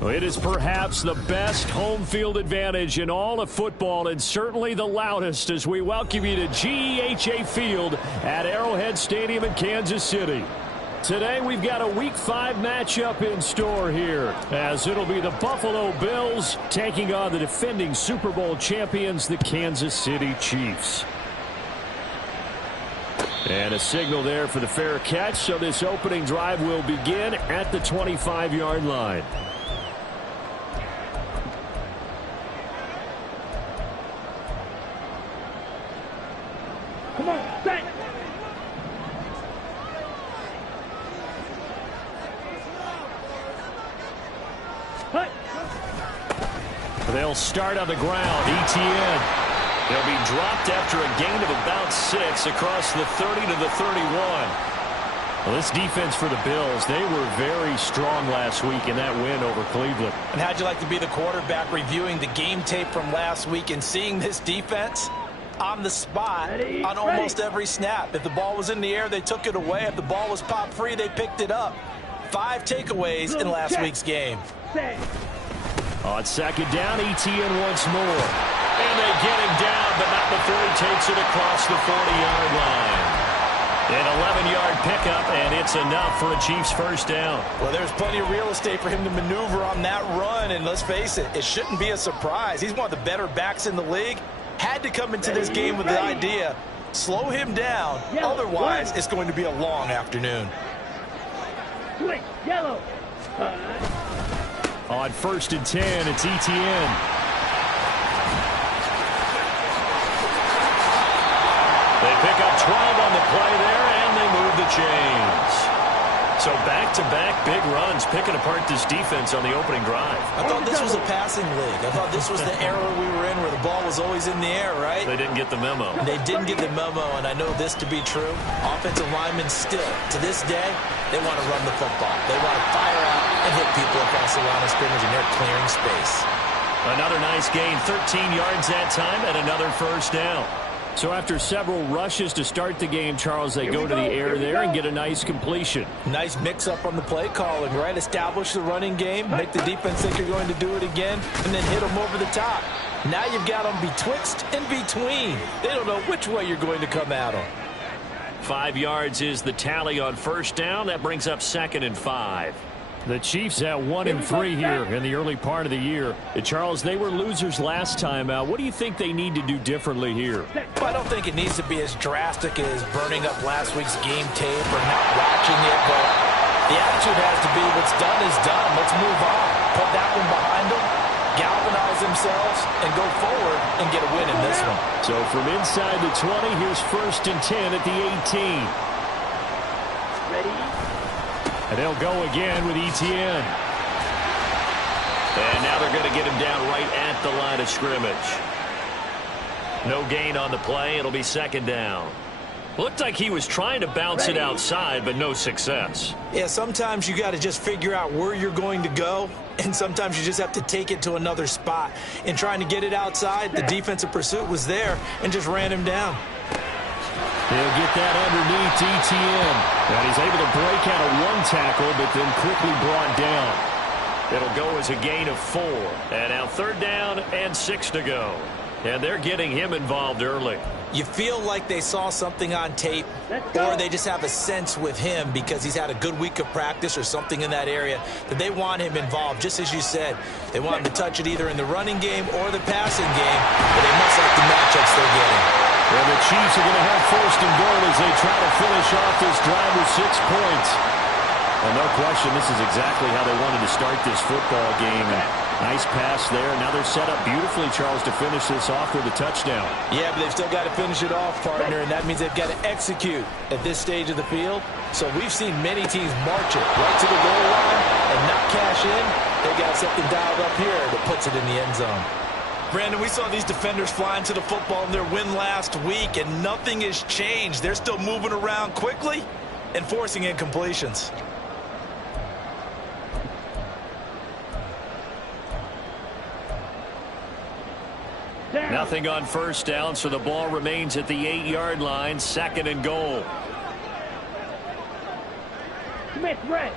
Well, it is perhaps the best home field advantage in all of football, and certainly the loudest, as we welcome you to GEHA Field at Arrowhead Stadium in Kansas City. Today we've got a Week 5 matchup in store here, as it'll be the Buffalo Bills taking on the defending Super Bowl champions, the Kansas City Chiefs. And a signal there for the fair catch, so this opening drive will begin at the 25-yard line. Come on, set. They'll start on the ground. ETN. They'll be dropped after a gain of about 6 across the 30 to the 31. Well, this defense for the Bills, they were very strong last week in that win over Cleveland. And how'd you like to be the quarterback reviewing the game tape from last week and seeing this defense on the spot on almost every snap? If the ball was in the air, they took it away. If the ball was popped free, they picked it up. 5 takeaways in last week's game. On second down, ETN once more. And they get him down, but not before he takes it across the 40-yard line. An 11-yard pickup, and it's enough for a Chiefs first down. Well, there's plenty of real estate for him to maneuver on that run, and let's face it, it shouldn't be a surprise. He's one of the better backs in the league. Had to come into this game with the idea, slow him down, otherwise it's going to be a long afternoon. Switch, yellow. On 1st and 10, it's ETN. They pick up 12 on the play there, and they move the chains. So back-to-back big runs, picking apart this defense on the opening drive. I thought this was a passing league. I thought this was the era we were in where the ball was always in the air, right? They didn't get the memo. They didn't get the memo, and I know this to be true. Offensive linemen still, to this day, they want to run the football. They want to fire out and hit people across the line of scrimmage, and they're clearing space. Another nice gain, 13 yards that time, and another first down. So after several rushes to start the game, Charles, they go to the air there and get a nice completion. Nice mix-up on the play calling, right? Establish the running game, make the defense think you're going to do it again, and then hit them over the top. Now you've got them betwixt and between. They don't know which way you're going to come at them. 5 yards is the tally on first down. That brings up 2nd and 5. The Chiefs at 1-3 here in the early part of the year. Charles, they were losers last time out. What do you think they need to do differently here? Well, I don't think it needs to be as drastic as burning up last week's game tape or not watching it, but the attitude has to be what's done is done. Let's move on. Put that one behind them, galvanize themselves, and go forward and get a win in this one. So from inside the 20, here's 1st and 10 at the 18. Ready? And they'll go again with ETN. And now they're going to get him down right at the line of scrimmage. No gain on the play. It'll be 2nd down. Looked like he was trying to bounce it outside, but no success. Yeah, sometimes you got to just figure out where you're going to go, and sometimes you just have to take it to another spot. In trying to get it outside, the defensive pursuit was there and just ran him down. They'll get that underneath ETN. And he's able to break out of 1 tackle, but then quickly brought down. It'll go as a gain of 4. And now 3rd down and 6 to go. And they're getting him involved early. You feel like they saw something on tape, or they just have a sense with him because he's had a good week of practice or something in that area that they want him involved. Just as you said, they want him to touch it either in the running game or the passing game, but they must like the matchups they're getting. Well, the Chiefs are going to have 1st and goal as they try to finish off this drive with 6 points. Well, no question, this is exactly how they wanted to start this football game. And nice pass there. Now they're set up beautifully, Charles, to finish this off with a touchdown. Yeah, but they've still got to finish it off, partner, and that means they've got to execute at this stage of the field. So we've seen many teams march it right to the goal line and not cash in. They got something dialed up here that puts it in the end zone. Brandon, we saw these defenders flying to the football in their win last week, and nothing has changed. They're still moving around quickly and forcing incompletions. Nothing on first down, so the ball remains at the 8-yard line, 2nd and goal. Smith, red.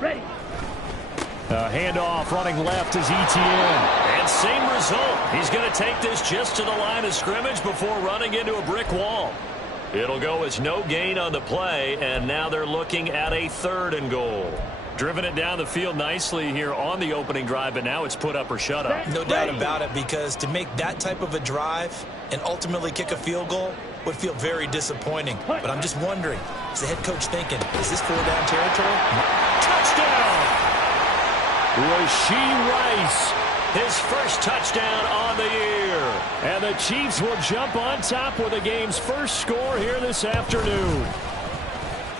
Ready. Handoff running left is ETN. And same result. He's going to take this just to the line of scrimmage before running into a brick wall. It'll go as no gain on the play, and now they're looking at a 3rd and goal. Driven it down the field nicely here on the opening drive, but now it's put up or shut up. No doubt about it, because to make that type of a drive and ultimately kick a field goal would feel very disappointing. But I'm just wondering, is the head coach thinking, is this 4-down territory? Touchdown! Rashee Rice, his first touchdown on the year. And the Chiefs will jump on top with the game's first score here this afternoon.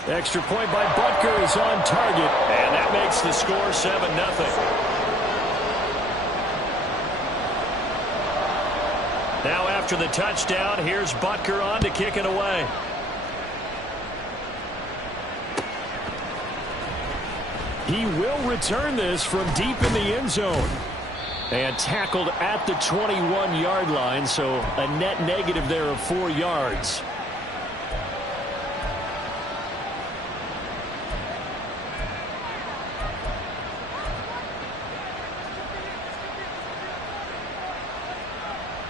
Extra point by Butker is on target, and that makes the score 7-0. Now after the touchdown, here's Butker on to kick it away. He will return this from deep in the end zone. And tackled at the 21-yard line, so a net negative there of 4 yards.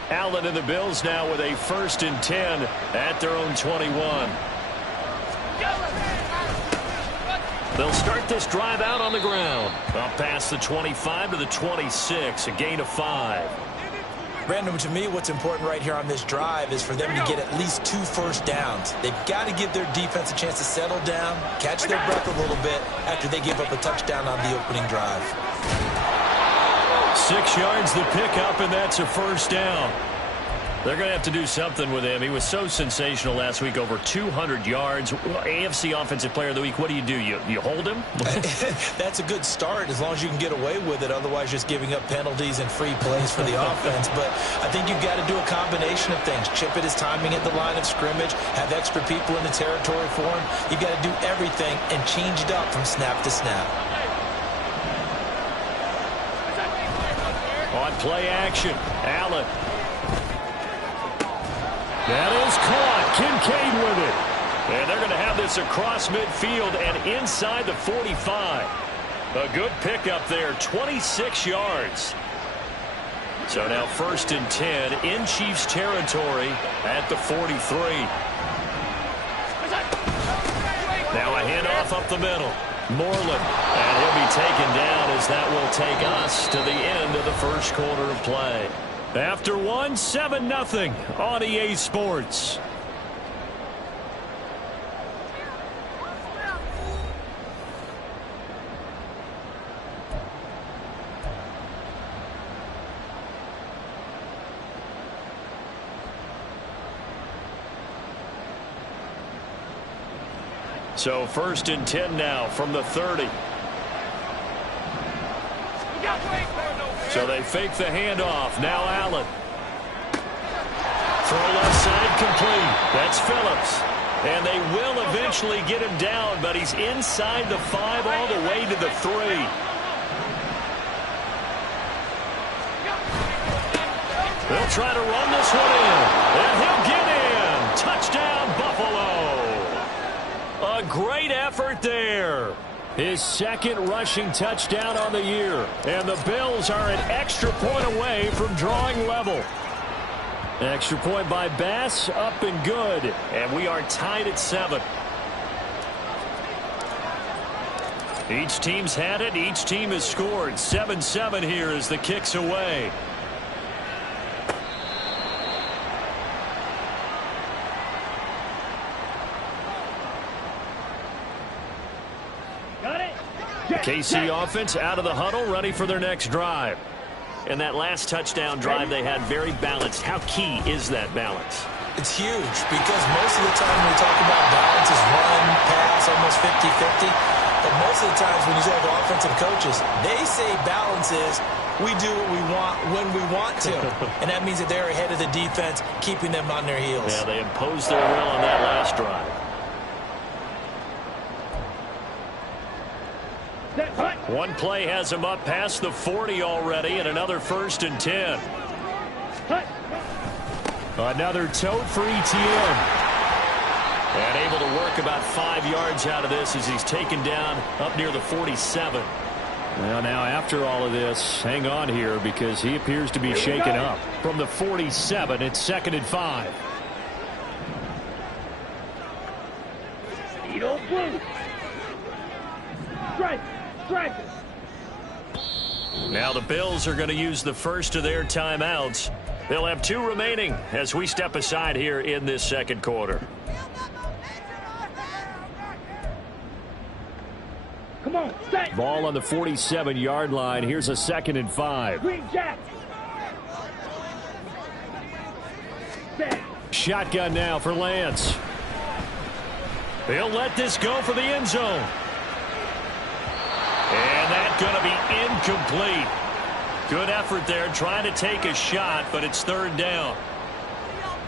Allen and the Bills now with a 1st and 10 at their own 21. They'll start this drive out on the ground. Up past the 25 to the 26, a gain of 5. Brandon, to me, what's important right here on this drive is for them to get at least 2 first downs. They've got to give their defense a chance to settle down, catch their breath a little bit after they give up a touchdown on the opening drive. 6 yards the pickup, and that's a first down. They're going to have to do something with him. He was so sensational last week, over 200 yards. AFC Offensive Player of the Week, what do? You hold him? That's a good start as long as you can get away with it. Otherwise, just giving up penalties and free plays for the offense. But I think you've got to do a combination of things. Chip at his timing at the line of scrimmage, have extra people in the territory for him. You've got to do everything and change it up from snap to snap. On play action, Allen. That is caught. Kincaid with it. And they're going to have this across midfield and inside the 45. A good pickup there, 26 yards. So now 1st and 10 in Chiefs territory at the 43. Now a handoff up the middle. Moreland. And he'll be taken down as that will take us to the end of the first quarter of play. After 7-0 on EA Sports. So 1st and 10 now from the 30. So they fake the handoff. Now Allen. Throw left side complete. That's Phillips. And they will eventually get him down, but he's inside the 5 all the way to the 3. They'll try to run this one in. And he'll get in. Touchdown, Buffalo. A great effort there. His 2nd rushing touchdown on the year. And the Bills are an extra point away from drawing level. Extra point by Bass, up and good. And we are tied at 7. Each team's had it. Each team has scored. 7-7 here as the kick's away. KC offense out of the huddle, ready for their next drive. And that last touchdown drive they had very balanced. How key is that balance? It's huge because most of the time when we talk about balance is run, pass, almost 50-50. But most of the times when you talk to offensive coaches, they say balance is we do what we want when we want to. And that means that they're ahead of the defense, keeping them on their heels. Yeah, they imposed their will on that last drive. One play has him up past the 40 already, and another 1st and 10. Another tote for ETN. And able to work about 5 yards out of this as he's taken down up near the 47. Well, now after all of this, hang on here because he appears to be shaken up. From the 47, it's 2nd and 5. Needle blue. Strike. Strike. Now the Bills are going to use the first of their timeouts. They'll have 2 remaining as we step aside here in this second quarter. Come on, set. Ball on the 47-yard line. Here's a 2nd and 5. Green Jack. Set. Shotgun now for Lance. They'll let this go for the end zone. And that's going to be incomplete. Good effort there trying to take a shot, but it's 3rd down.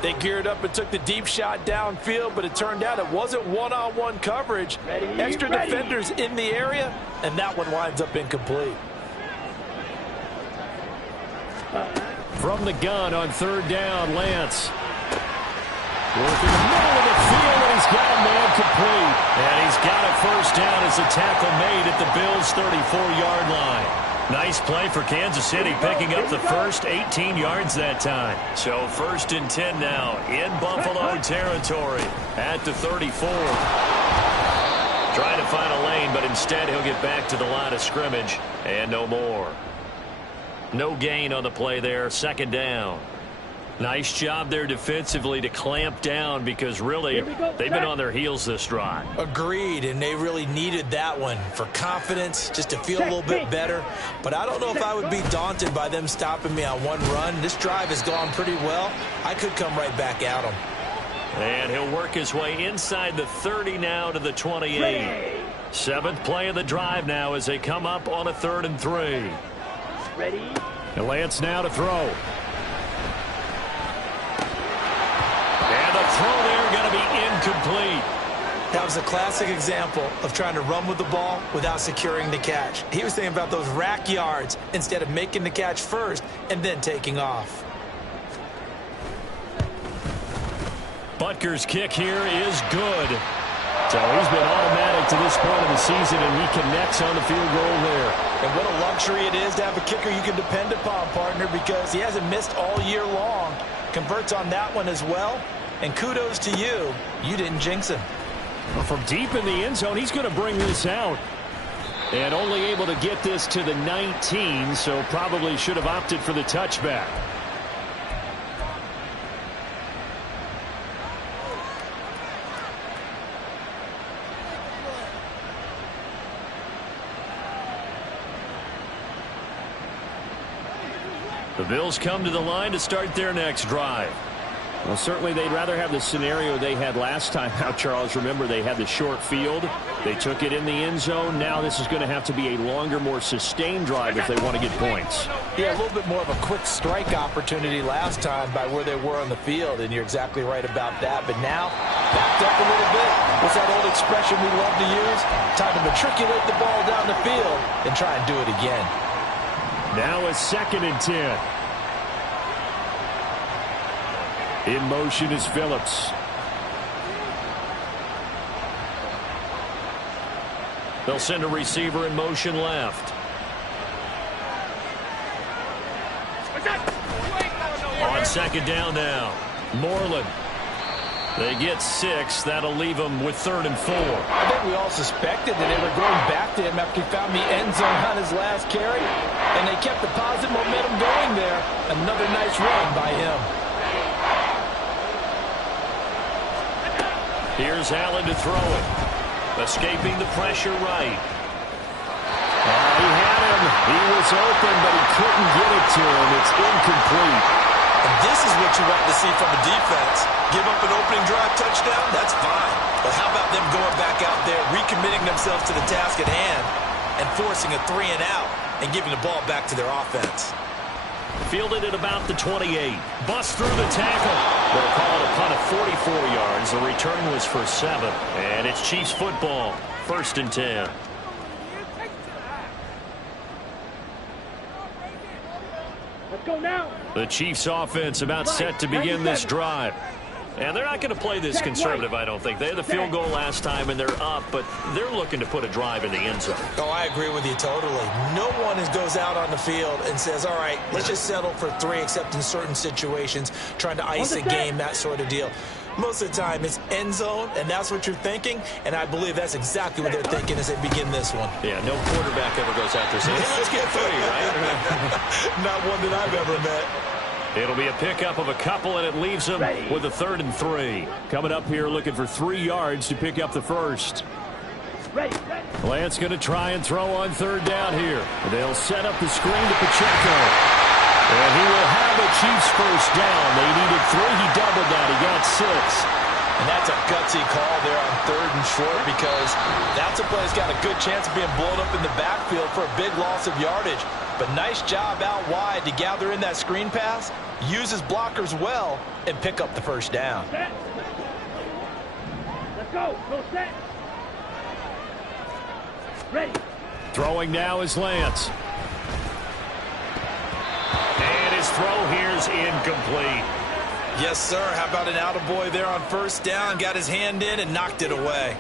They geared up and took the deep shot downfield, but it turned out it wasn't one-on-one coverage. Extra defenders in the area, and that one winds up incomplete. From the gun on 3rd down, Lance. Working the middle of the field, and he's got a man complete. And he's got a 1st down as a tackle made at the Bills' 34-yard line. Nice play for Kansas City, picking up the first 18 yards that time. So 1st and 10 now in Buffalo territory at the 34. Trying to find a lane, but instead he'll get back to the line of scrimmage and no more. No gain on the play there, 2nd down. Nice job there defensively to clamp down because really they've been on their heels this drive. Agreed, and they really needed that one for confidence, just to feel a little bit better. But I don't know if I would be daunted by them stopping me on one run. This drive has gone pretty well. I could come right back at them. And he'll work his way inside the 30 now to the 28. 7th play of the drive now as they come up on a 3rd and 3. Ready. And Lance now to throw. And the throw there going to be incomplete. That was a classic example of trying to run with the ball without securing the catch. He was thinking about those rack yards instead of making the catch first and then taking off. Butker's kick here is good. So he's been automatic to this point of the season, and he connects on the field goal there. And what a luxury it is to have a kicker you can depend upon, partner, because he hasn't missed all year long. Converts on that one as well. And kudos to you. You didn't jinx him. Well, from deep in the end zone, he's going to bring this out. And only able to get this to the 19, so probably should have opted for the touchback. The Bills come to the line to start their next drive. Well, certainly they'd rather have the scenario they had last time out, Charles. Remember, they had the short field. They took it in the end zone. Now this is going to have to be a longer, more sustained drive if they want to get points. Yeah, a little bit more of a quick strike opportunity last time by where they were on the field, and you're exactly right about that. But now, backed up a little bit. What's that old expression we love to use? Time to matriculate the ball down the field and try and do it again. Now a 2nd and 10. In motion is Phillips. They'll send a receiver in motion left. On 2nd down now. Moreland. They get 6. That'll leave them with 3rd and 4. I think we all suspected that they were going back to him after he found the end zone on his last carry. And they kept the positive momentum going there. Another nice run by him. Here's Allen to throw it. Escaping the pressure right. He had him. He was open, but he couldn't get it to him. It's incomplete. And this is what you want to see from a defense. Give up an opening drive touchdown, that's fine. But how about them going back out there, recommitting themselves to the task at hand, and forcing a 3 and out, and giving the ball back to their offense. Fielded at about the 28. Bust through the tackle. They'll call it a punt of 44 yards. The return was for 7. And it's Chiefs football. 1st and 10. Let's go now. The Chiefs offense about set to begin this drive. And they're not going to play this conservative, I don't think. They had the field goal last time, and they're up, but they're looking to put a drive in the end zone. Oh, I agree with you totally. No one goes out on the field and says, all right, let's just settle for 3, except in certain situations, trying to ice a game, that sort of deal. Most of the time, it's end zone, and that's what you're thinking, and I believe that's exactly what they're thinking as they begin this one. Yeah, no quarterback ever goes out there saying, hey, let's get 3, right? Not one that I've ever met. It'll be a pickup of a couple, and it leaves them with a 3rd and 3. Coming up here looking for 3 yards to pick up the first. Lance going to try and throw on 3rd down here. They'll set up the screen to Pacheco. And he will have a Chiefs first down. They needed 3. He doubled that. He got 6. And that's a gutsy call there on 3rd and short, because that's a play that's got a good chance of being blown up in the backfield for a big loss of yardage. But nice job out wide to gather in that screen pass, use his blockers well, and pick up the first down. Set. Let's go. Go set. Ready. Throwing now is Lance. And his throw here's incomplete. Yes, sir. How about an attaboy there on 1st down? Got his hand in and knocked it away.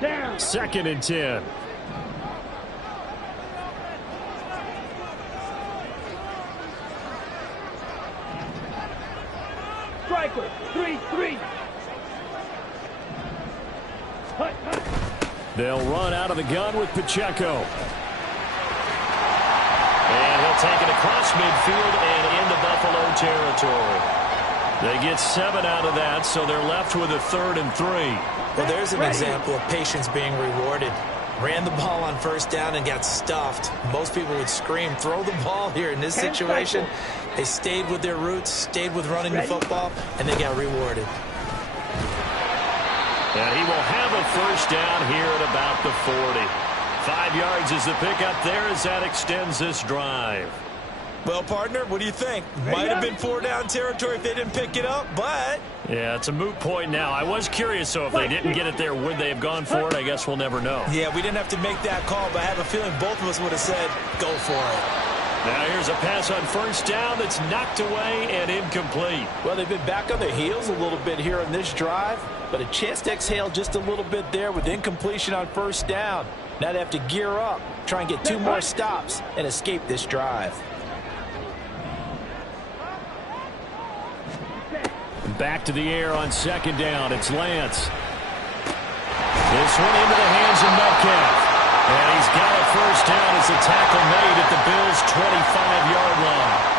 Down. 2nd and 10. Striker. 3-3. Hut. They'll run out of the gun with Pacheco. And he'll take it across midfield and into Buffalo territory. They get 7 out of that, so they're left with a 3rd and 3. Well, there's an example of patience being rewarded. Ran the ball on 1st down and got stuffed. Most people would scream, throw the ball here. In this situation, they stayed with their roots, stayed with running the football, and they got rewarded. And he will have a first down here at about the 40. 5 yards is the pickup there as that extends this drive. Well, partner, what do you think? Might have been 4-down territory if they didn't pick it up, but... Yeah, it's a moot point now. I was curious, so if they didn't get it there, would they have gone for it? I guess we'll never know. Yeah, we didn't have to make that call, but I have a feeling both of us would have said, go for it. Now here's a pass on 1st down that's knocked away and incomplete. Well, they've been back on their heels a little bit here on this drive, but a chance to exhale just a little bit there with incompletion on 1st down. Now they have to gear up, try and get 2 more stops, and escape this drive. Back to the air on 2nd down. It's Lance. This one into the hands of Metcalf. And he's got a first down as a tackle made at the Bills' 25-yard line.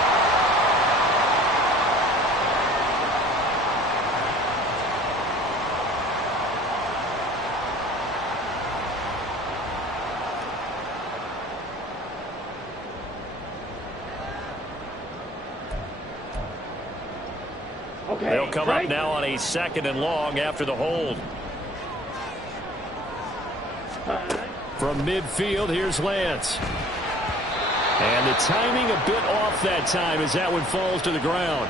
Okay. They'll come up now on a 2nd and long after the hold. From midfield, here's Lance. And the timing a bit off that time as that one falls to the ground.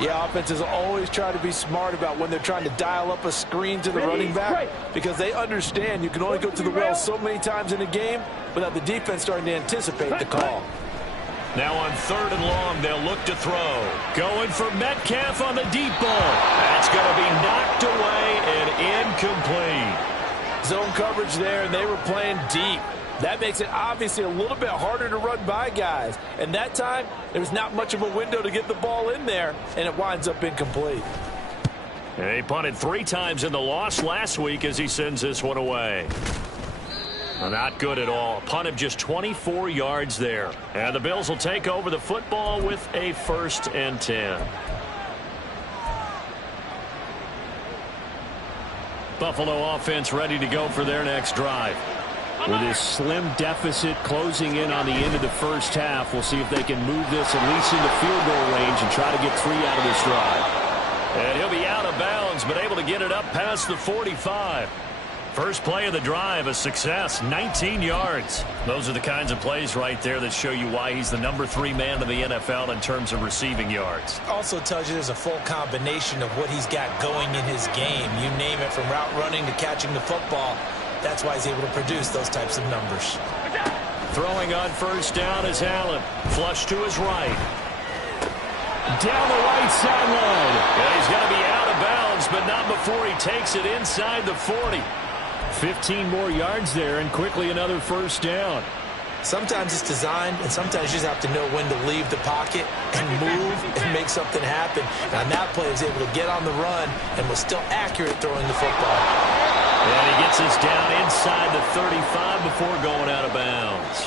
Yeah, offenses always try to be smart about when they're trying to dial up a screen to the running back, because they understand you can only go to the well so many times in a game without the defense starting to anticipate the call. Now on 3rd and long, they'll look to throw. Going for Metcalf on the deep ball. That's going to be knocked away and incomplete. Zone coverage there, and they were playing deep. That makes it obviously a little bit harder to run by guys. And that time, there's not much of a window to get the ball in there, and it winds up incomplete. And he punted 3 times in the loss last week as he sends this one away. Not good at all. Punt of just 24 yards there. And the Bills will take over the football with a 1st and 10. Buffalo offense ready to go for their next drive. With this slim deficit closing in on the end of the first half, we'll see if they can move this at least into field goal range and try to get 3 out of this drive. And he'll be out of bounds, but able to get it up past the 45. First play of the drive, a success, 19 yards. Those are the kinds of plays right there that show you why he's the #3 man in the NFL in terms of receiving yards. Also tells you there's a full combination of what he's got going in his game. You name it, from route running to catching the football. That's why he's able to produce those types of numbers. Throwing on first down is Allen. Flush to his right. Down the right sideline. And he's going to be out of bounds, but not before he takes it inside the 40. 15 more yards there, and quickly another first down. Sometimes it's designed, and sometimes you just have to know when to leave the pocket and move and make something happen. And that play was able to get on the run and was still accurate throwing the football. And he gets us down inside the 35 before going out of bounds.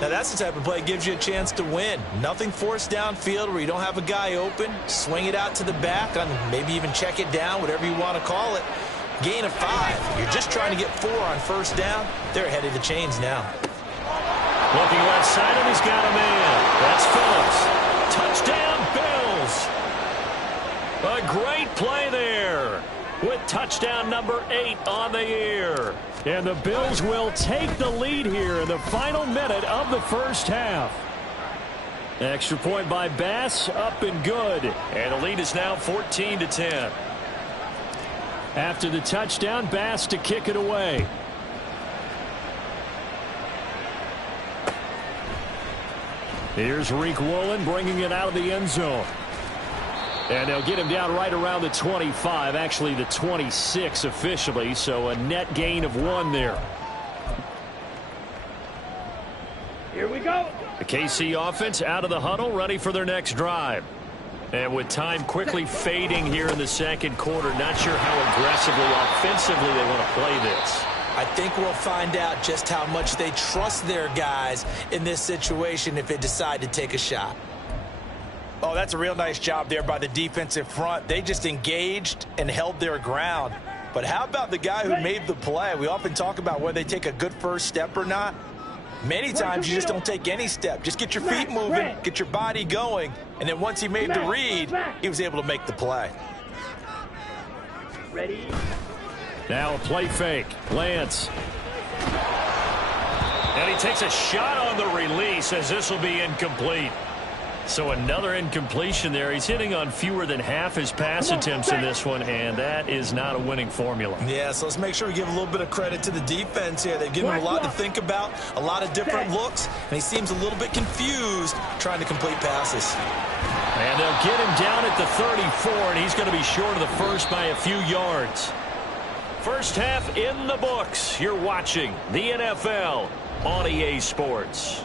Now that's the type of play that gives you a chance to win. Nothing forced downfield where you don't have a guy open. Swing it out to the back, and maybe even check it down, whatever you want to call it. Gain of 5. You're just trying to get 4 on first down. They're ahead of the chains now. Looking left side, and he's got a man. That's Phillips. Touchdown, Bills. A great play there with touchdown number 8 on the year. And the Bills will take the lead here in the final minute of the first half. Extra point by Bass, up and good. And the lead is now 14-10. After the touchdown, Bass to kick it away. Here's Reek Woolen bringing it out of the end zone. And they'll get him down right around the 25, actually the 26 officially, so a net gain of 1 there. Here we go. The KC offense out of the huddle, ready for their next drive. And with time quickly fading here in the second quarter, not sure how aggressively, offensively they want to play this. I think we'll find out just how much they trust their guys in this situation if they decide to take a shot. Oh, that's a real nice job there by the defensive front. They just engaged and held their ground. But how about the guy who made the play? We often talk about whether they take a good first step or not. Many times you just don't take any step. Just get your feet moving, get your body going, and then once he made the read, he was able to make the play. Ready? Now a play fake. Lance. And he takes a shot on the release as this will be incomplete. So another incompletion there. He's hitting on fewer than half his pass attempts in this one, and that is not a winning formula. Yeah, so let's make sure we give a little bit of credit to the defense here. They've given him a lot to think about, a lot of different looks, and he seems a little bit confused trying to complete passes. And they'll get him down at the 34, and he's going to be short of the first by a few yards. First half in the books. You're watching the NFL on EA Sports.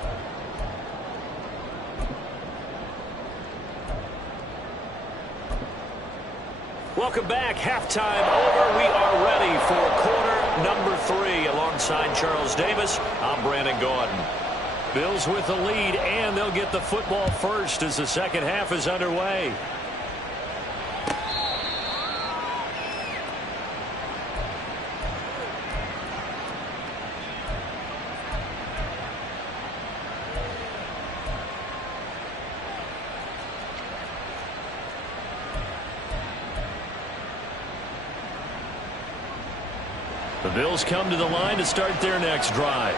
Welcome back. Halftime over. We are ready for quarter number 3. Alongside Charles Davis, I'm Brandon Gaudin. Bills with the lead, and they'll get the football first as the second half is underway. The Bills come to the line to start their next drive.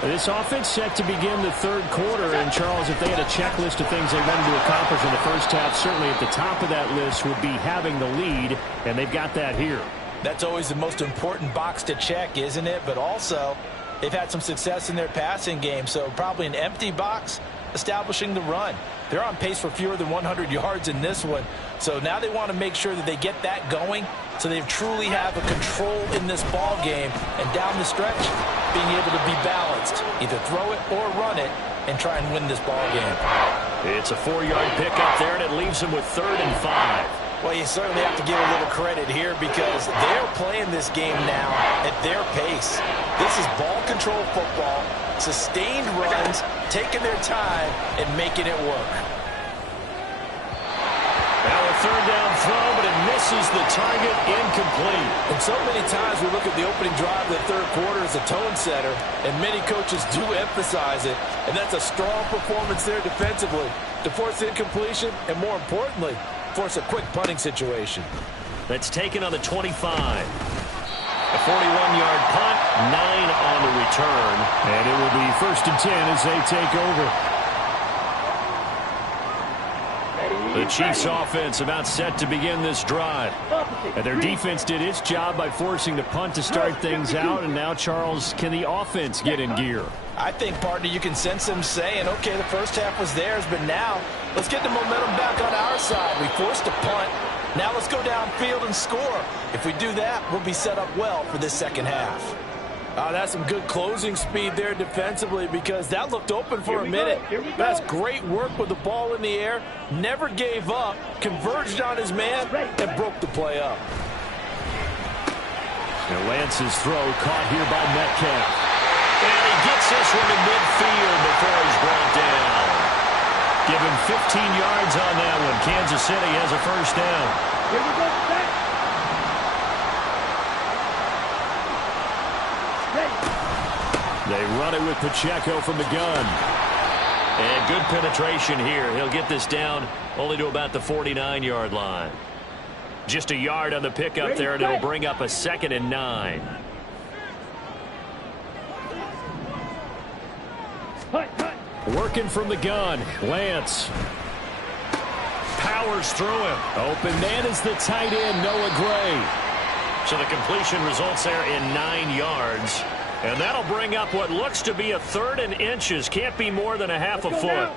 This offense set to begin the third quarter, and Charles, if they had a checklist of things they wanted to accomplish in the first half, certainly at the top of that list would be having the lead, and they've got that here. That's always the most important box to check, isn't it? But also, they've had some success in their passing game, so probably an empty box establishing the run. They're on pace for fewer than 100 yards in this one, so now they want to make sure that they get that going so they truly have a control in this ball game, and down the stretch, being able to be balanced, either throw it or run it, and try and win this ball game. It's a 4-yard pickup there, and it leaves them with 3rd and 5. Well, you certainly have to give a little credit here because they're playing this game now at their pace. This is ball control football, sustained runs, taking their time, and making it work. Now a 3rd down throw, but it misses the target, incomplete. And so many times we look at the opening drive of the third quarter as a tone setter, and many coaches do emphasize it, and that's a strong performance there defensively to force incompletion and, more importantly, force a quick punting situation. That's taken on the 25. A 41-yard punt, 9 on the return, and it will be 1st and 10 as they take over. Ready? The Chiefs offense about set to begin this drive. And their defense did its job by forcing the punt to start things out. And now, Charles, can the offense get in gear? I think, partner, you can sense them saying, okay, the first half was theirs, but now let's get the momentum back on our side. We forced a punt. Now let's go downfield and score. If we do that, we'll be set up well for this second half. That's some good closing speed there defensively, because that looked open for a minute. That's great work with the ball in the air. Never gave up, converged on his man, and broke the play up. And Lance's throw caught here by Metcalf. And he gets this one to midfield before he's brought down. Give him 15 yards on that one. Kansas City has a first down. Here we go, set. They run it with Pacheco from the gun. And good penetration here. He'll get this down only to about the 49-yard line. Just a yard on the pickup there, and it'll bring up a 2nd and 9. Working from the gun. Lance powers through him. Open man is the tight end, Noah Gray. So the completion results there in 9 yards. And that'll bring up what looks to be a 3rd and inches. Can't be more than a half a foot.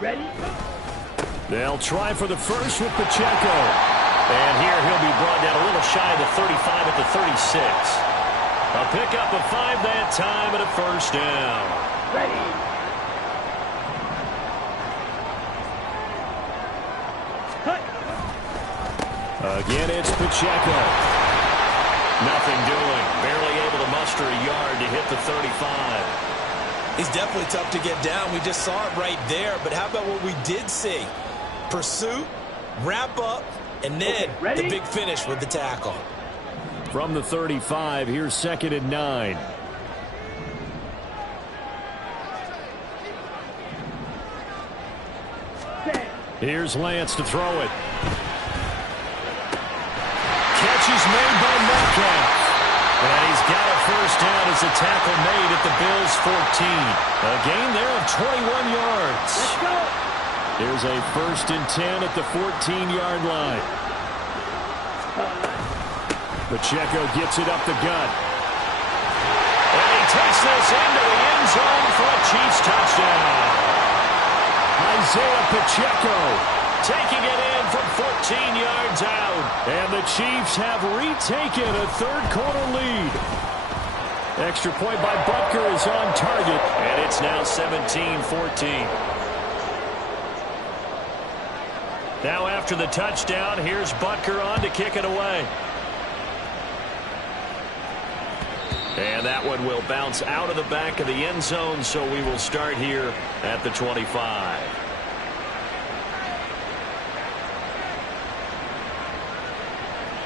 Ready? They'll try for the first with Pacheco. And here he'll be brought down a little shy of the 35 at the 36. A pickup of 5 that time and a first down. Ready? Again, it's Pacheco. Nothing doing. Barely able to muster a yard to hit the 35. He's definitely tough to get down. We just saw it right there. But how about what we did see? Pursuit, wrap up, and then the big finish with the tackle. From the 35, here's 2nd and 9. Here's Lance to throw it. Catch is made by Metcalf. And he's got a first down as a tackle made at the Bills' 14. A gain there of 21 yards. Let's go. Here's a 1st and 10 at the 14-yard line. Pacheco gets it up the gut. And he takes this into the end zone for a Chiefs touchdown. Isaiah Pacheco taking it in from 14 yards out. And the Chiefs have retaken a 3rd-quarter lead. Extra point by Butker is on target. And it's now 17-14. Now after the touchdown, here's Butker on to kick it away. And that one will bounce out of the back of the end zone, so we will start here at the 25.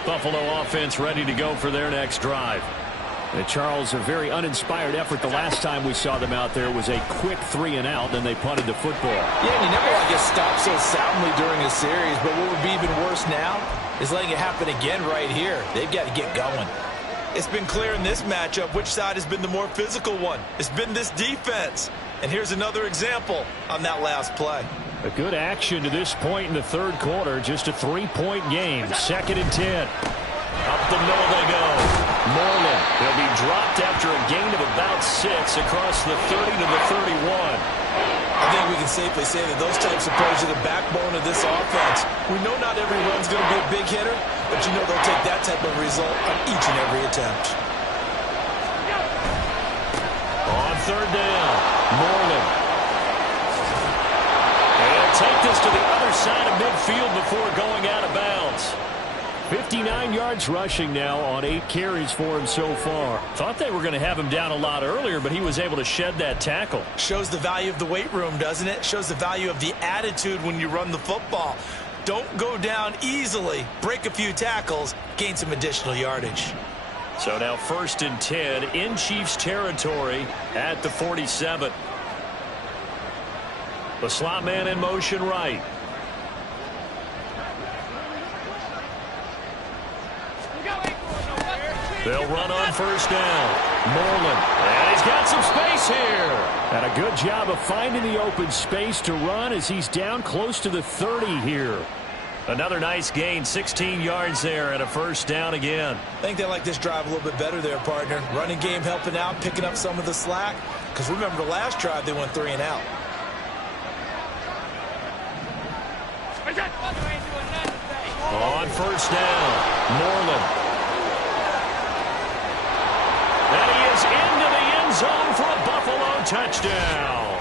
Buffalo offense ready to go for their next drive. And Charles, a very uninspired effort the last time we saw them out there was a quick 3-and-out, then they punted the football. Yeah, and you never want to get stopped so soundly during a series, but what would be even worse now is letting it happen again right here. They've got to get going. It's been clear in this matchup which side has been the more physical one. It's been this defense. And here's another example on that last play. A good action to this point in the 3rd quarter. Just a 3-point game. 2nd and 10. Up the middle they go. Moreland. He'll be dropped after a gain of about 6 across the 30 to the 31. I think we can safely say that those types of plays are the backbone of this offense. We know not every run's going to be a big hitter, but you know they'll take that type of result on each and every attempt. On 3rd down, Moreland. They'll take this to the other side of midfield before going out of bounds. 59 yards rushing now on 8 carries for him so far. Thought they were going to have him down a lot earlier, but he was able to shed that tackle. Shows the value of the weight room, doesn't it? Shows the value of the attitude when you run the football. Don't go down easily. Break a few tackles. Gain some additional yardage. So now 1st and 10 in Chiefs territory at the 47. The slot man in motion right. They'll run on first down. Moreland. And he's got some space here. And a good job of finding the open space to run as he's down close to the 30 here. Another nice gain, 16 yards there and a first down again. I think they like this drive a little bit better there, partner. Running game helping out, picking up some of the slack. Because remember the last drive, they went 3 and out. On first down, Moreland. And he is into the end zone for a Buffalo touchdown.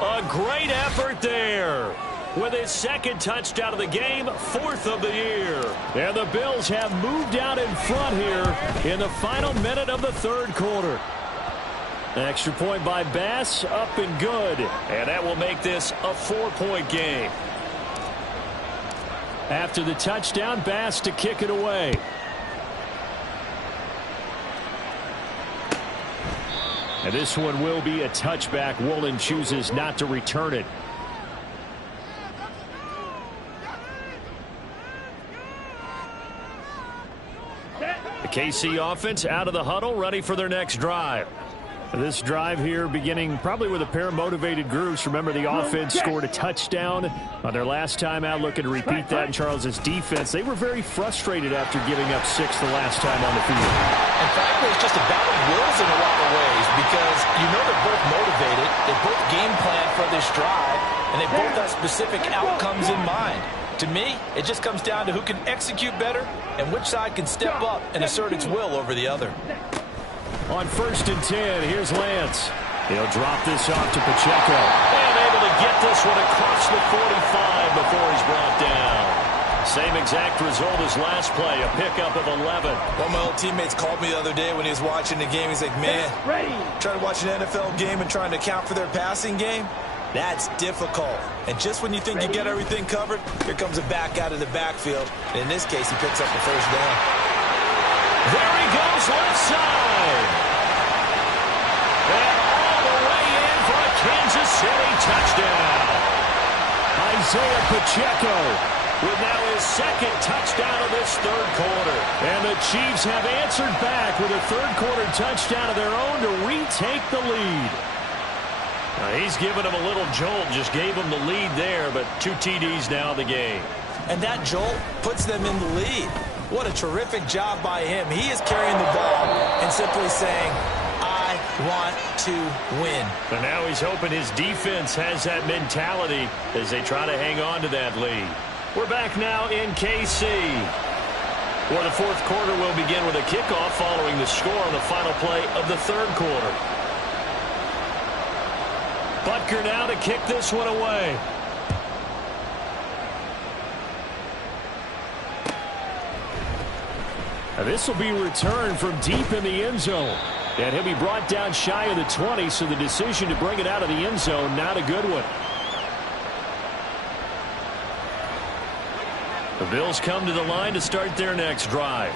A great effort there. With his second touchdown of the game, 4th of the year. And the Bills have moved out in front here in the final minute of the 3rd quarter. Extra point by Bass, up and good. And that will make this a 4-point game. After the touchdown, Bass to kick it away. And this one will be a touchback. Woolen chooses not to return it. The KC offense out of the huddle, ready for their next drive. This drive here beginning probably with a pair of motivated groups. Remember, the offense scored a touchdown on their last time out, looking to repeat that in Charles's defense. They were very frustrated after giving up 6 the last time on the field. And frankly, it's just a battle of wills in a lot of ways because you know they're both motivated. They both game plan for this drive, and they both have specific outcomes in mind. To me, it just comes down to who can execute better and which side can step up and assert its will over the other. On 1st and 10, here's Lance. He'll drop this off to Pacheco. And able to get this one across the 45 before he's brought down. Same exact result as last play, a pickup of 11. One of my old teammates called me the other day when he was watching the game. He's like, man, trying to watch an NFL game and trying to account for their passing game? That's difficult. And just when you think you get everything covered, here comes a back out of the backfield. And in this case, he picks up the first down. There he goes, left side. And all the way in for a Kansas City touchdown. Isaiah Pacheco with now his 2nd touchdown of this 3rd quarter. And the Chiefs have answered back with a 3rd quarter touchdown of their own to retake the lead. He's given him a little jolt, just gave him the lead there, but 2 TDs now in the game. And that jolt puts them in the lead. What a terrific job by him. He is carrying the ball and simply saying, I want to win. And now he's hoping his defense has that mentality as they try to hang on to that lead. We're back now in KC, where the 4th quarter will begin with a kickoff following the score on the final play of the 3rd quarter. Butker now to kick this one away. And this will be returned from deep in the end zone. And he'll be brought down shy of the 20, so the decision to bring it out of the end zone, not a good one. The Bills come to the line to start their next drive.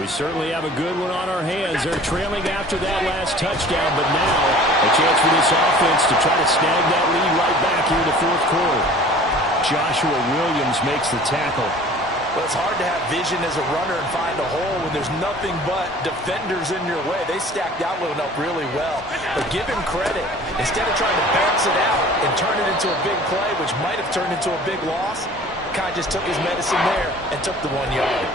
We certainly have a good one on our hands. They're trailing after that last touchdown, but now a chance for this offense to try to snag that lead right back here in the 4th quarter. Joshua Williams makes the tackle. Well, it's hard to have vision as a runner and find a hole when there's nothing but defenders in your way. They stacked that one up really well. But give him credit. Instead of trying to bounce it out and turn it into a big play, which might have turned into a big loss, Kai just took his medicine there and took the 1 yard.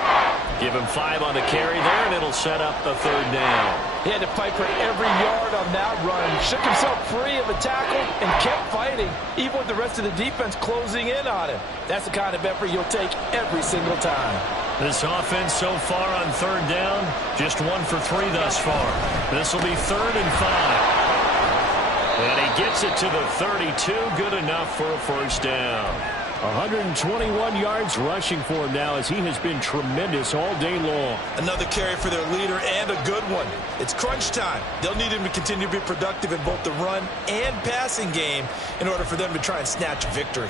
Give him 5 on the carry there, and it'll set up a 3rd down. He had to fight for every yard on that run. Shook himself free of a tackle and kept fighting, even with the rest of the defense closing in on him. That's the kind of effort you'll take every single time. This offense so far on 3rd down, just 1 for 3 thus far. This will be 3rd and 5. And he gets it to the 32, good enough for a first down. 121 yards rushing for him now as he has been tremendous all day long. Another carry for their leader and a good one. It's crunch time. They'll need him to continue to be productive in both the run and passing game in order for them to try and snatch a victory.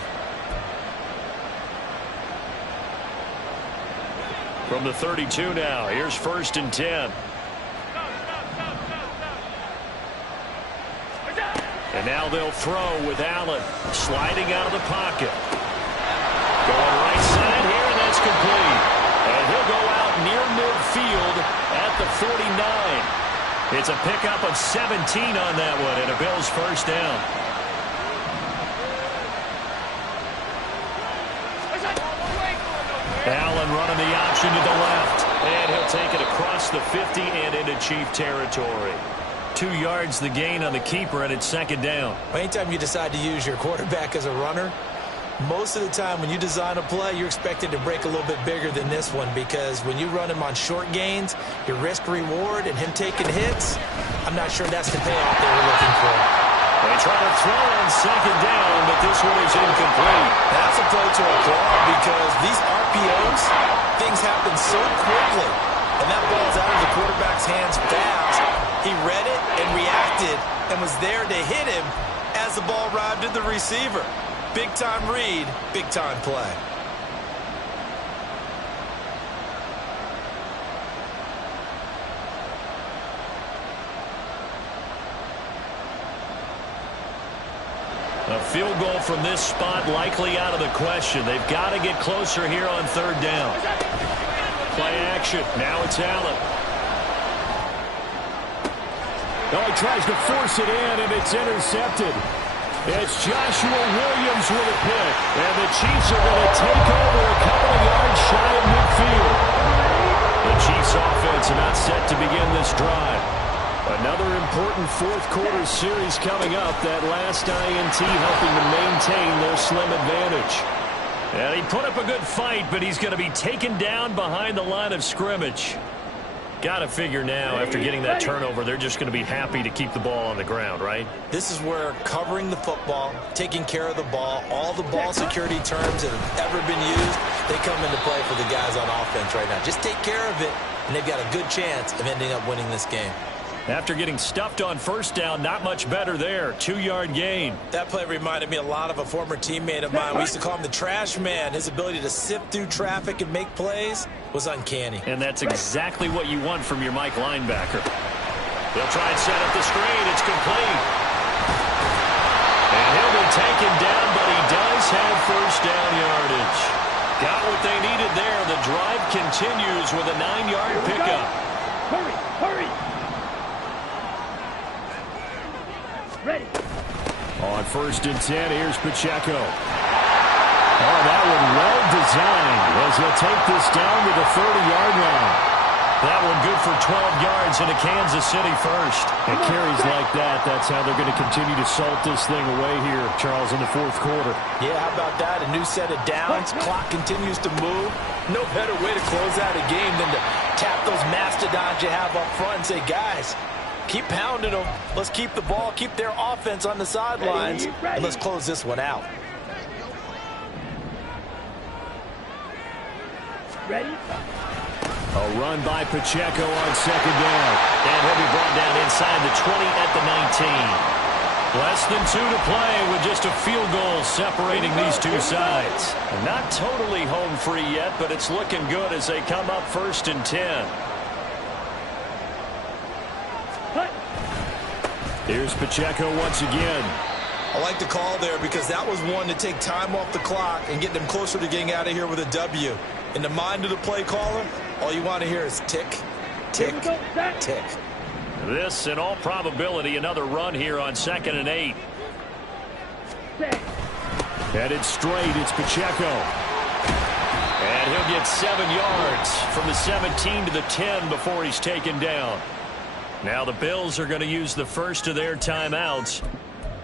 From the 32 now, here's 1st and 10. And now they'll throw with Allen sliding out of the pocket. Going right side here, and that's complete. And he'll go out near midfield. midfield at the 49. It's a pickup of 17 on that one and a Bills first down. Allen running the option to the left. And he'll take it across the 50 and into Chief territory. 2 yards the gain on the keeper, and it's second down. Anytime you decide to use your quarterback as a runner, most of the time when you design a play, you're expected to break a little bit bigger than this one, because when you run him on short gains, your risk-reward and him taking hits, I'm not sure that's the payoff they were looking for. They try to throw on second down, but this one is incomplete. That's a play to applaud, because these RPOs, things happen so quickly, and that ball's out of the quarterback's hands fast. He read it and reacted and was there to hit him as the ball arrived at the receiver. Big-time read, big-time play. A field goal from this spot likely out of the question. They've got to get closer here on third down. Play action. Now it's Allen. Oh, he tries to force it in, and it's intercepted. It's Joshua Williams with a pick. And the Chiefs are going to take over a couple of yards shy of midfield. The Chiefs offense are not set to begin this drive. Another important fourth quarter series coming up. That last INT helping to maintain their slim advantage. And he put up a good fight, but he's going to be taken down behind the line of scrimmage. Got to figure now, after getting that turnover, they're just going to be happy to keep the ball on the ground, right? This is where covering the football, taking care of the ball, all the ball security terms that have ever been used, they come into play for the guys on offense right now. Just take care of it, and they've got a good chance of ending up winning this game. After getting stuffed on first down, not much better there. 2-yard gain. That play reminded me a lot of a former teammate of mine. We used to call him the trash man. His ability to sift through traffic and make plays was uncanny. And that's exactly what you want from your Mike linebacker. They'll try and set up the screen. It's complete. And he'll be taken down, but he does have first down yardage. Got what they needed there. The drive continues with a 9-yard pickup. Hurry, hurry. Ready. On 1st and 10, here's Pacheco. Oh, that one well designed as he'll take this down to the 30-yard line. That one good for 12 yards into Kansas City first. And carries like that, that's how they're going to continue to salt this thing away here, Charles, in the fourth quarter. Yeah, how about that? A new set of downs. Clock continues to move. No better way to close out a game than to tap those mastodons you have up front and say, guys, keep pounding them. Let's keep the ball, keep their offense on the sidelines, and let's close this one out. Ready? A run by Pacheco on second down. And he'll be brought down inside the 20 at the 19. Less than 2 to play with just a field goal separating these two sides. Not totally home free yet, but it's looking good as they come up 1st and 10. Here's Pacheco once again. I like the call there because that was one to take time off the clock and get them closer to getting out of here with a W. In the mind of the play caller, all you want to hear is tick, tick, tick. This, in all probability, another run here on 2nd and 8. Headed straight, it's Pacheco. And he'll get 7 yards from the 17 to the 10 before he's taken down. Now the Bills are going to use the first of their timeouts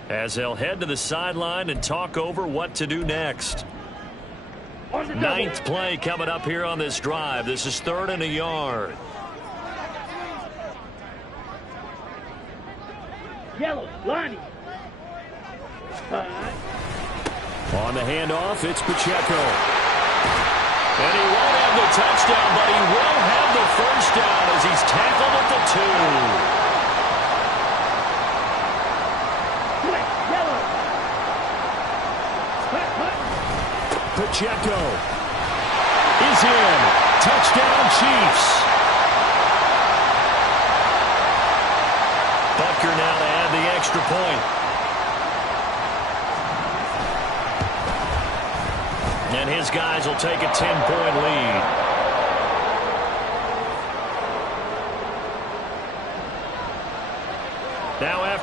as they'll head to the sideline and talk over what to do next. 9th play coming up here on this drive. This is 3rd and a yard. Yellow, Lonnie. On the handoff, it's Pacheco. And he won't have the touchdown, but he will have the first down as he's tackled at the 2. Pacheco is in. Touchdown, Chiefs. Butker now to add the extra point. And his guys will take a 10-point lead.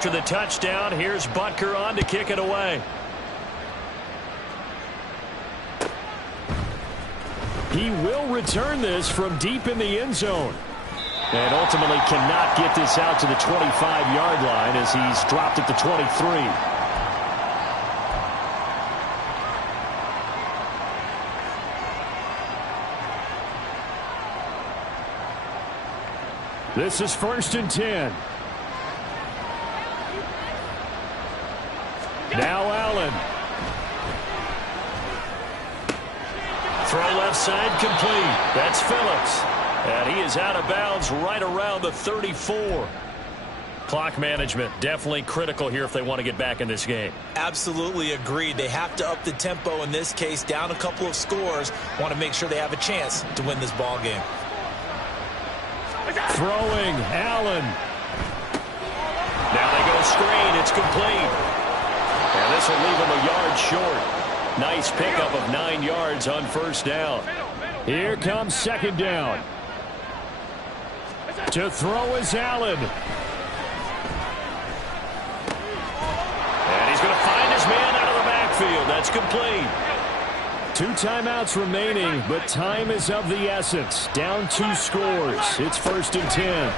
after the touchdown. Here's Butker on to kick it away. He will return this from deep in the end zone. And ultimately cannot get this out to the 25-yard line as he's dropped at the 23. This is 1st and 10. Now Allen. Throw left side complete. That's Phillips. And he is out of bounds right around the 34. Clock management definitely critical here if they want to get back in this game. Absolutely agreed. They have to up the tempo in this case, down a couple of scores. Want to make sure they have a chance to win this ball game. Throwing, Allen. Now they go screen. It's complete. And this will leave him a yard short. Nice pickup of 9 yards on 1st down. Here comes 2nd down. To throw is Allen. And he's going to find his man out of the backfield. That's complete. 2 timeouts remaining, but time is of the essence. Down 2 scores. It's 1st and 10.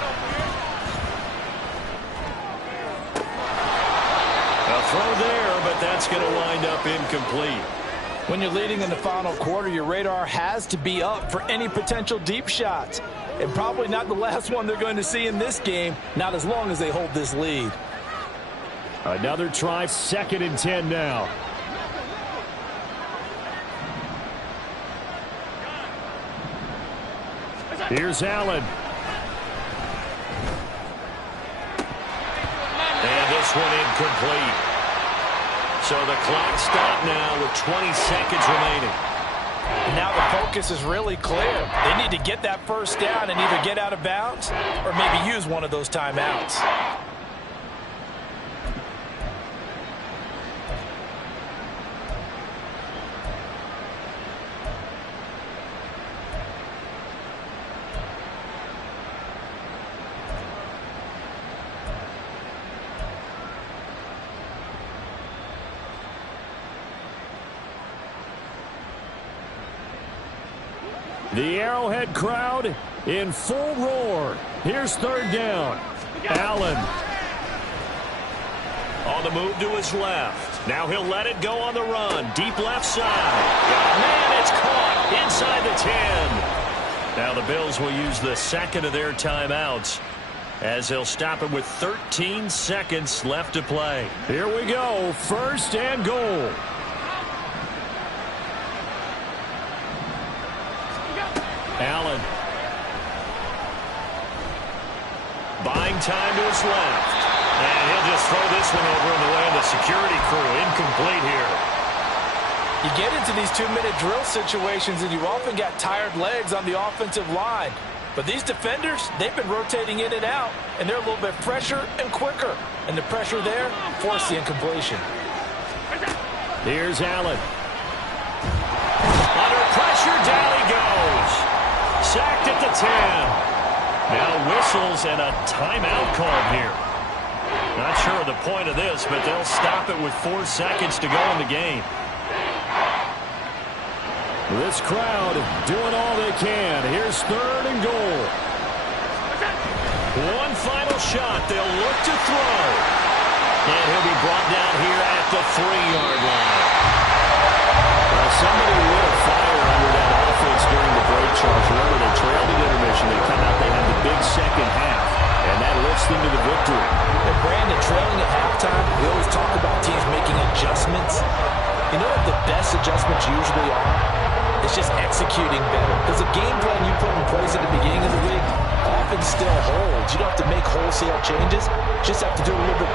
A throw there, but that's going to wind up incomplete. When you're leading in the final quarter, your radar has to be up for any potential deep shots. And probably not the last one they're going to see in this game, not as long as they hold this lead. Another try, 2nd and 10 now. Here's Allen. And this one incomplete. So the clock stopped now with 20 seconds remaining. Now the focus is really clear. They need to get that 1st down and either get out of bounds or maybe use one of those timeouts. The Arrowhead crowd in full roar. Here's 3rd down. Allen. On the move to his left. Now he'll let it go on the run. Deep left side. Man, it's caught inside the 10. Now the Bills will use the 2nd of their timeouts as they'll stop it with 13 seconds left to play. Here we go. 1st and goal. Allen. Buying time to his left. And he'll just throw this one over in the way of the security crew. Incomplete here. You get into these 2-minute drill situations and you often got tired legs on the offensive line. But these defenders, they've been rotating in and out, and they're a little bit fresher and quicker. And the pressure there forced the incompletion. Here's Allen. Under pressure, down he goes. Sacked at the 10. Now whistles and a timeout called here. Not sure of the point of this, but they'll stop it with 4 seconds to go in the game. This crowd doing all they can. Here's 3rd and goal. One final shot. They'll look to throw. And he'll be brought down here at the 3-yard line. Well, somebody lit a fire under that offense during the break, Charles. Remember, they trailed at intermission. They come out, they have the big second half, and that lifts them to the victory. And Brandon, trailing at halftime, we always talk about teams making adjustments. You know what the best adjustments usually are? It's just executing better. Because the game plan you put in place at the beginning of the week often still holds. You don't have to make wholesale changes. You just have to do a little bit better.